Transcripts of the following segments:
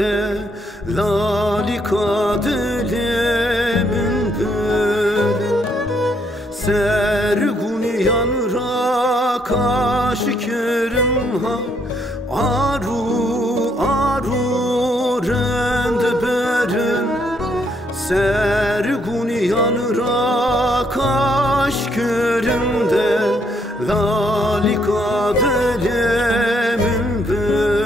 de lalika dilemin bölüm serguni yanra kaşikerim ha aru rend berim serguni yanra kaşikerim de lalika dilemin bölüm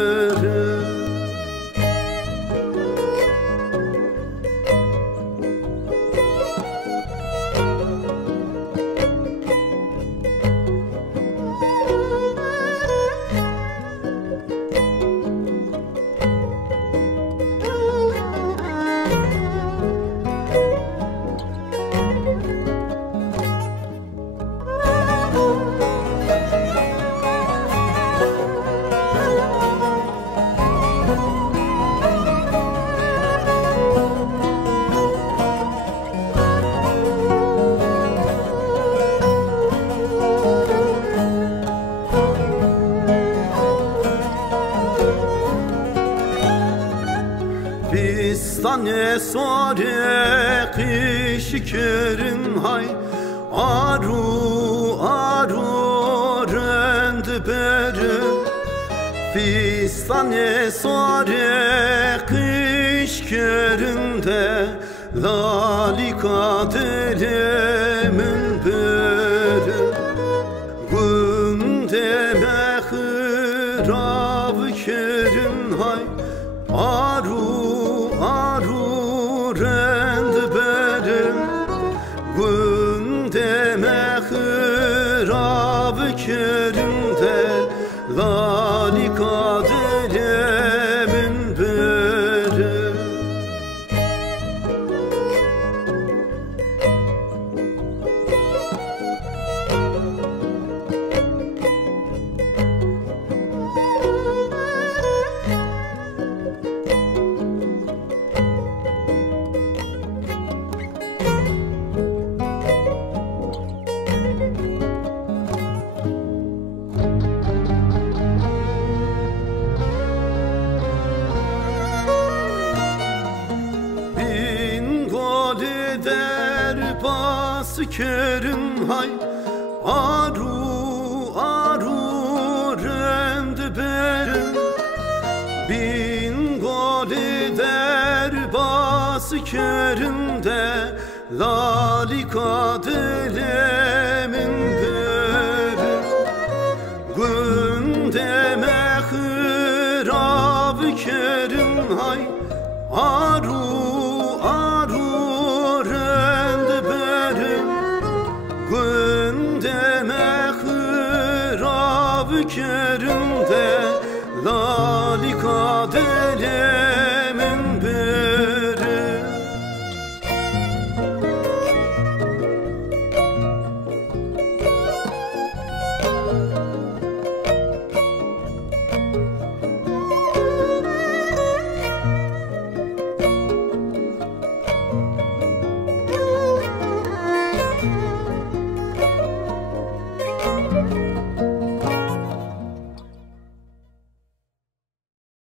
Bistane sare kışkerin hay aru rend berim Bistane sare kışkerin de lalika dilemin berim Günde mehrav kerin hay aru rend berim Günde mehrav kerim de lalika dilemin berim kerim hay aru rend berim bin goli derbas kerim de lalika dilemin berim günde mehrav kerim hay aru rend berim Günde mehrav kerim de lalika